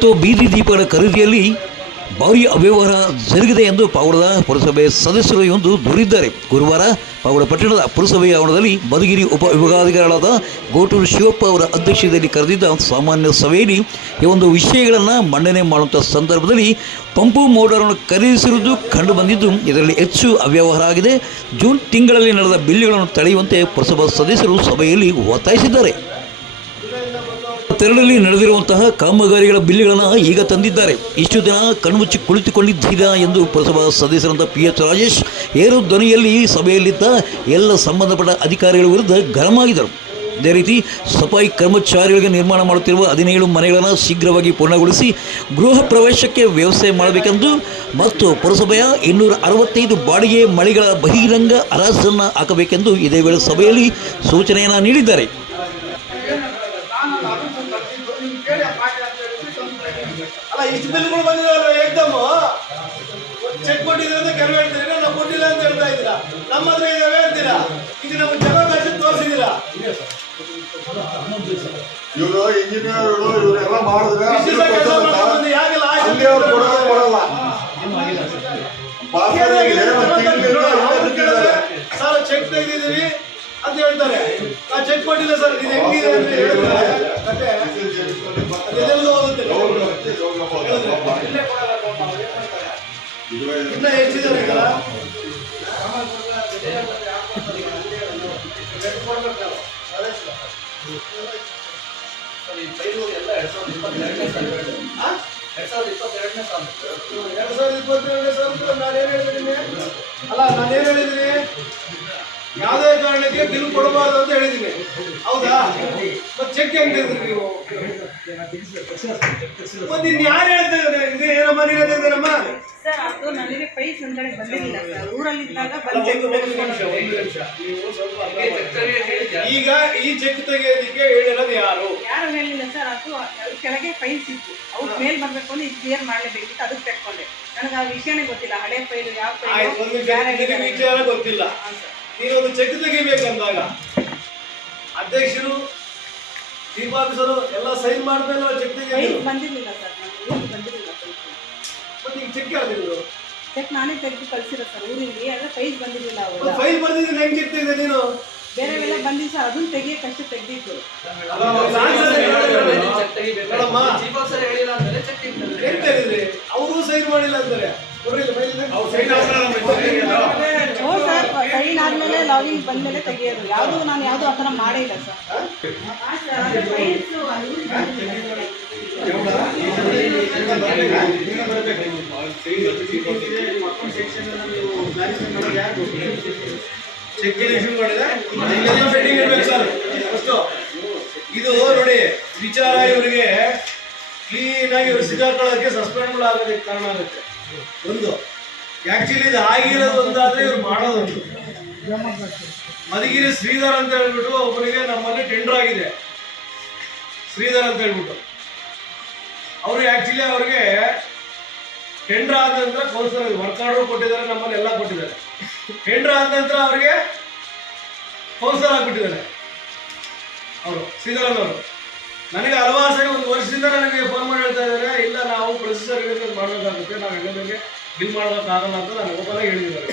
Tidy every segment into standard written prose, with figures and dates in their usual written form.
ಮತ್ತು ಬೀದಿ ದೀಪಗಳ ಖರೀದಿಯಲ್ಲಿ ಭಾರೀ ಅವ್ಯವಹಾರ ಜರುಗಿದೆ ಎಂದು ಪಾವಗಡದ ಪುರಸಭೆ ಸದಸ್ಯರು ಒಂದು ದೂರಿದ್ದಾರೆ. ಗುರುವಾರ ಪಾವಗಡ ಪಟ್ಟಣದ ಪುರಸಭೆಯ ಆವರಣದಲ್ಲಿ ಮಧುಗಿರಿ ಉಪ ವಿಭಾಗಾಧಿಕಾರಿಗಳಾದ ಗೋಟೂರು ಶಿವಪ್ಪ ಅವರ ಅಧ್ಯಕ್ಷತೆಯಲ್ಲಿ ಕರೆದಿದ್ದ ಸಾಮಾನ್ಯ ಸಭೆಯಲ್ಲಿ ಈ ಒಂದು ವಿಷಯಗಳನ್ನು ಮಂಡನೆ ಮಾಡುವಂಥ ಸಂದರ್ಭದಲ್ಲಿ ಪಂಪು ಮೋಟಾರನ್ನು ಖರೀದಿಸಿರುವುದು ಕಂಡು ಬಂದಿದ್ದು, ಇದರಲ್ಲಿ ಹೆಚ್ಚು ಅವ್ಯವಹಾರ ಆಗಿದೆ. ಜೂನ್ ತಿಂಗಳಲ್ಲಿ ನಡೆದ ಬಿಲ್ಗಳನ್ನು ತಡೆಯುವಂತೆ ಪುರಸಭಾ ಸದಸ್ಯರು ಸಭೆಯಲ್ಲಿ ಒತ್ತಾಯಿಸಿದ್ದಾರೆ. ತೆರಳಲ್ಲಿ ನಡೆದಿರುವಂತಹ ಕಾಮಗಾರಿಗಳ ಬಿಲ್ಗಳನ್ನು ಈಗ ತಂದಿದ್ದಾರೆ. ಇಷ್ಟು ದಿನ ಕಣ್ಮುಚ್ಚಿ ಕುಳಿತುಕೊಂಡಿದ್ದೀರಾ ಎಂದು ಪುರಸಭಾ ಸದಸ್ಯರಾದ PH ರಾಜೇಶ್ ಏರು ಧ್ವನಿಯಲ್ಲಿ ಸಭೆಯಲ್ಲಿದ್ದ ಎಲ್ಲ ಸಂಬಂಧಪಟ್ಟ ಅಧಿಕಾರಿಗಳ ವಿರುದ್ಧ ಗರಂ ಆಗಿದ್ದರು. ಇದೇ ರೀತಿ ಸಫಾಯಿ ಕರ್ಮಚಾರಿಗಳಿಗೆ ನಿರ್ಮಾಣ ಮಾಡುತ್ತಿರುವ 17 ಮನೆಗಳನ್ನು ಶೀಘ್ರವಾಗಿ ಪೂರ್ಣಗೊಳಿಸಿ ಗೃಹ ಪ್ರವೇಶಕ್ಕೆ ವ್ಯವಸ್ಥೆ ಮಾಡಬೇಕೆಂದು ಮತ್ತು ಪುರಸಭೆಯ 265 ಬಾಡಿಗೆ ಮಳಿಗಳ ಬಹಿರಂಗ ಹರಾಜನ್ನು ಹಾಕಬೇಕೆಂದು ಇದೇ ವೇಳೆ ಸಭೆಯಲ್ಲಿ ಸೂಚನೆಯನ್ನು ನೀಡಿದ್ದಾರೆ. ಅಲ್ಲ, ಇಷ್ಟು ಬಿಲ್ಗಳು ಬಂದಿದಾವಲ್ಲ, ಏಕ್ದಮ್ ಚೆಕ್ ಕೊಟ್ಟಿದ್ರೆ ಅಂತ ಕೆಲವು ಹೇಳ್ತೀರಾ, ನಾವು ಕೊಟ್ಟಿಲ್ಲ ಅಂತ ಹೇಳ್ತಾ ಇದ್ದೀರಾ. ನಮ್ಮ ಹತ್ರ ಇದಾವೆ ಅಂತೀರಾ, ಈಗ ನಮ್ಗೆ ಜವಾಬ್ದಾರಿ ತೋರಿಸಿದ್ದೀರಾ. ಇವರು ಇಂಜಿನಿಯರ್ಗಳು ಇವರೆಲ್ಲ ಮಾಡಿದ್ರೆ ಸರ್ ಚೆಕ್ ತೆಗೆದಿದ್ದೀವಿ ಅಂತ ಹೇಳ್ತಾರೆ. ಆ ಚೆಕ್ ಕೊಟ್ಟಿಲ್ಲ ಸರ್, ಇದು ಹೆಂಗಿದೆ ಅಂತ ಹೇಳಿದ್ರೆ ಇನ್ನ ಹೆಚ್ಚಿದ್ದಾರೆ. ಅಲ್ಲ, ನಾನೇನ್ ಹೇಳಿದ್ದೀನಿ, ಯಾವುದೇ ಕಾರಣಕ್ಕೆ ಬಿಲ್ ಕೊಡಬಾರ್ದು ಅಂತ ಹೇಳಿದ್ದೀನಿ, ಹೌದಾ? ಮತ್ತೆ ಚೆಕ್ ಹೆಂಗ್ ತೆಗೆದ್ರಿ ನೀವು? ಮತ್ತೆ ಇನ್ ಯಾರು ಹೇಳ್ತಾ ಇದ್ದಾರೆ? ಇದು ಏನಮ್ಮ ನೀನು ತೆಗೆದಮ್ಮ? ಸರ್, ಅದು ನನಗೆ ಫೈಲ್ಸ್ ಒಂದಡೆ ಬಂದಿರಲಿಲ್ಲ ಸರ್. ಊರಲ್ಲಿದ್ದಾಗ ಈಗ ಈ ಚೆಕ್ ತೆಗೆಯೋದಕ್ಕೆ ಹೇಳಿರೋದು ಯಾರು? ಯಾರು ಹೇಳಿಲ್ಲ ಸರ್. ಅದು ಕೆಳಗೆ ಫೈಲ್ಸ್ ಇತ್ತು, ಅವ್ರ ಮೇಲ್ ಬರ್ಬೇಕು ಅಂದ್ರೆ ಇದು ಕ್ಲಿಯರ್ ಮಾಡ್ಲೇಬೇಕಿತ್ತು, ಅದಕ್ಕೆ ತೆಕ್ಕೊಂಡೆ. ನನಗೆ ಆ ವಿಷಯನೇ ಗೊತ್ತಿಲ್ಲ, ಹಳೆ ಫೈಲ್ ಯಾವ ಫೈಲ್ ವಿಚಾರ ಗೊತ್ತಿಲ್ಲ. ನೀನೊಂದು ಚೆಕ್ ತೆಗಿಬೇಕಂದಾಗ ಅಧ್ಯಕ್ಷರು, ಚೀಫ್ ಆಫೀಸರು ಎಲ್ಲ ಸೈನ್ ಮಾಡಿದ್ಮೇಲೆ ಚೆಕ್ ತೆಗಿ ಬಂದಿರಲಿಲ್ಲ ಸರ್. ನಾನು ಬಂದಿರಲಿಲ್ಲ ಮತ್ತೆ ಈಗ ಚೆಕ್ ಯಾವ್ದಿದ್ರು? ಚೆಕ್ ನಾನೇ ತೆಗೆದು ಕಳ್ಸಿರೋ ಸರ್ ಊರಿಗೆ. ಅದೇ ಫೈಲ್ ಬಂದಿರಲಿಲ್ಲ. ಅವರು ಫೈಲ್ ಬಂದಿದ್ದು ಹೆಂಗ್ ಚೆಕ್ ತೆಗೆದೆ ನೀನು? ಬೇರೆವೆಲ್ಲ ಬಂದಿದ್ದು ಸರ್, ಅದನ್ನ ತೆಗಿಯಕ್ಕಷ್ಟೇ ತೆಗೆದಿದ್ದು. ಅವರು ಸೈನ್ ಮಾಡಿಲ್ಲ ಅಂತಾರೆ. ಸೈನ್ ಆದ್ಮೇಲೆ ಲಾಗಿಂಗ್ ಬಂದ್ಮೇಲೆ ತೆಗಿಯೋದು. ಯಾವುದು ನಾನು ಯಾವುದು ಆ ಥರ ಮಾಡೇ ಇಲ್ಲ ಸರ್. ಇದು ನೋಡಿ ವಿಚಾರ, ಇವರಿಗೆ ಕ್ಲೀನ್ ಆಗಿ ಇವ್ರು ಸಿಗಾಕೊಳ್ಳೋಕೆ ಸಸ್ಪೆಂಡ್ ಆಗೋದಕ್ಕೆ ಕಾರಣ ಆಗುತ್ತೆ. ಒಂದು ಆಕ್ಚುಲಿ ಇದು ಆಗಿರೋದು ಒಂದಾದ್ರೆ ಇವ್ರು ಮಾಡೋದೊಂದು. ಮಧುಗಿರಿ ಶ್ರೀಧರ್ ಅಂತ ಹೇಳ್ಬಿಟ್ಟು ಒಬ್ಬರಿಗೆ ನಮ್ಮಲ್ಲಿ ಟೆಂಡರ್ ಆಗಿದೆ. ಶ್ರೀಧರ್ ಅಂತ ಹೇಳ್ಬಿಟ್ಟು ಅವರು ಆಕ್ಚುಲಿ ಅವ್ರಿಗೆ ಟೆಂಡರ್ ಆದ ನಂತರ ಕೌನ್ಸಿಲರ್ ವರ್ಕ್ ಆರ್ಡರ್ ಕೊಟ್ಟಿದ್ದಾರೆ, ನಮ್ಮಲ್ಲಿ ಎಲ್ಲ ಕೊಟ್ಟಿದ್ದಾರೆ. ಟೆಂಡರ್ ಆದ ನಂತರ ಅವ್ರಿಗೆ ಕೌನ್ಸಿಲರ್ ಆಗಿಬಿಟ್ಟಿದ್ದಾರೆ ಅವರು, ಶ್ರೀಧರ್ ಅವರು. ನನಗೆ ಹಲವಾರು ಸರಿ ಒಂದು ವರ್ಷದಿಂದ ನನಗೆ ಫೋನ್ ಮಾಡಿ ಹೇಳ್ತಾ ಇದ್ದಾರೆ, ಇಲ್ಲ ನಾವು ಪ್ರೊಸೆಸರ್ ಮಾಡಬೇಕಾಗುತ್ತೆ, ನಾವು ಹೆಂಗಂದ್ರೆ ಬಿಲ್ ಮಾಡೋದಕ್ಕಾಗಲ್ಲ ಅಂತ ನಾನು ಓಪನ್ ಆಗಿ ಹೇಳಿದ್ದಾರೆ.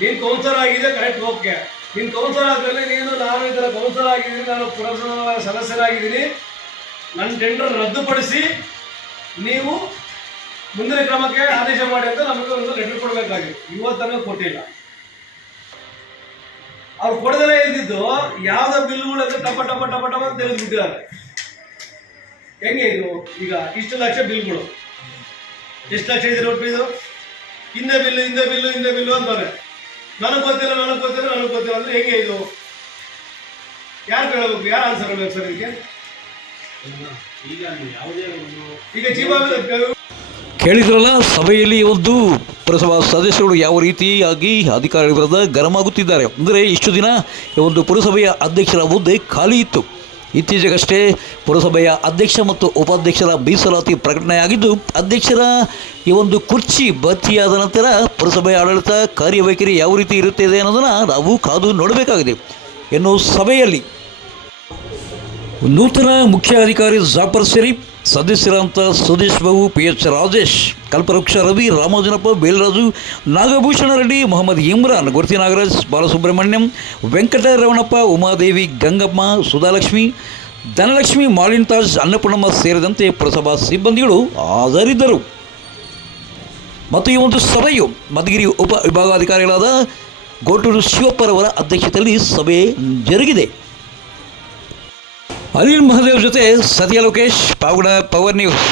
ನೀನು ಕೌನ್ಸಿಲರ್ ಆಗಿದೆ, ಕರೆಕ್ಟ್, ಓಕೆ. ನೀನು ಕೌನ್ಸಿಲರ್ ಆದಮೇಲೆ ನಾನು ಈ ಥರ ಕೌನ್ಸಿಲರ್ ಆಗಿದ್ದೀನಿ, ನಾನು ಪುರಸಭಾ ಸದಸ್ಯರಾಗಿದ್ದೀನಿ, ನನ್ನ ಟೆಂಡರ್ ರದ್ದುಪಡಿಸಿ ನೀವು ಮುಂದಿನ ಕ್ರಮಕ್ಕೆ ಆದೇಶ ಮಾಡಿ ಅಂತ ನಮಗೆ ಒಂದು ಲೆಟರ್ ಕೊಡಬೇಕಾಗಿತ್ತು. ಇವತ್ತನೂ ಕೊಟ್ಟಿಲ್ಲ. ಅವ್ರು ಕೊಡದಲೇ ಇದ್ದಿದ್ದು ಯಾವುದೋ ಬಿಲ್ಗಳು ಟಪ ಟಪ ಟಪ ಟಪ ಅಂತ ತೆಗೆದುಬಿಟ್ಟಿದ್ದಾರೆ. ಹೆಂಗೆ ಇದು? ಈಗ ಇಷ್ಟು ಲಕ್ಷ ಬಿಲ್ಗಳು, ಎಷ್ಟು ಲಕ್ಷ ಇದೆ ಒಟ್ಟು? ಇದು ಹಿಂದೆ ಬಿಲ್ಲು ಅಂತಾರೆ. ನನಗೆ ಗೊತ್ತಿಲ್ಲ ಅಂದ್ರೆ ಹೆಂಗೆ ಇದು? ಯಾರು ಕೇಳಬೇಕು? ಯಾರು ಆನ್ಸರ್ ಹೇಳ್ಬೇಕು ಸರ್ ಇದಕ್ಕೆ? ಈಗ ಜೀವ ಕೇಳಿದ್ರಲ್ಲ, ಸಭೆಯಲ್ಲಿ ಒಂದು ಪುರಸಭಾ ಸದಸ್ಯರು ಯಾವ ರೀತಿಯಾಗಿ ಅಧಿಕಾರಿಗಳ ವಿರುದ್ಧ ಗರಂ ಆಗುತ್ತಿದ್ದಾರೆ. ಅಂದರೆ ಇಷ್ಟು ದಿನ ಈ ಒಂದು ಪುರಸಭೆಯ ಅಧ್ಯಕ್ಷರ ಹುದ್ದೆ ಖಾಲಿ ಇತ್ತು. ಇತ್ತೀಚೆಗಷ್ಟೇ ಪುರಸಭೆಯ ಅಧ್ಯಕ್ಷ ಮತ್ತು ಉಪಾಧ್ಯಕ್ಷರ ಮೀಸಲಾತಿ ಪ್ರಕಟಣೆಯಾಗಿದ್ದು, ಅಧ್ಯಕ್ಷರ ಈ ಒಂದು ಕುರ್ಚಿ ಭರ್ತಿಯಾದ ನಂತರ ಪುರಸಭೆಯ ಆಡಳಿತ ಕಾರ್ಯವೈಖರಿ ಯಾವ ರೀತಿ ಇರುತ್ತದೆ ಅನ್ನೋದನ್ನು ನಾವು ಕಾದು ನೋಡಬೇಕಾಗಿದೆ. ಇನ್ನು ಸಭೆಯಲ್ಲಿ ನೂತನ ಮುಖ್ಯ ಅಧಿಕಾರಿ ಜಾಫರ್ ಶರೀಫ್, ಸದಸ್ಯರಾದಂಥ ಸುದೇಶ್ ಬಾಬು, PH ರಾಜೇಶ್, ಕಲ್ಪವೃಕ್ಷ ರವಿ, ರಾಮೋಜನಪ್ಪ, ಬೇಲರಾಜು, ನಾಗಭೂಷಣ ರೆಡ್ಡಿ, ಮೊಹಮ್ಮದ್ ಇಮ್ರಾನ್, ಗುರ್ತಿ ನಾಗರಾಜ್, ಬಾಲಸುಬ್ರಹ್ಮಣ್ಯಂ, ವೆಂಕಟರಮಣಪ್ಪ, ಉಮಾದೇವಿ, ಗಂಗಮ್ಮ, ಸುಧಾಲಕ್ಷ್ಮಿ, ಧನಲಕ್ಷ್ಮಿ, ಮಾಲಿನ್ ತಾಜ್, ಅನ್ನಪೂರ್ಣಮ್ಮ ಸೇರಿದಂತೆ ಪುರಸಭಾ ಸಿಬ್ಬಂದಿಗಳು ಹಾಜರಿದ್ದರು. ಮತ್ತು ಈ ಒಂದು ಸಭೆಯು ಮಧುಗಿರಿ ಉಪ ವಿಭಾಗಾಧಿಕಾರಿಗಳಾದ ಗೋಟೂರು ಶಿವಪ್ಪರವರ ಅಧ್ಯಕ್ಷತೆಯಲ್ಲಿ ಸಭೆ ಜರುಗಿದೆ. ಅನಿಲ್ ಮಹದೇವ್ ಜೊತೆ ಸತ್ಯ ಲೋಕೇಶ್, ಪಾವಗಡ, ಪವರ್ ನ್ಯೂಸ್.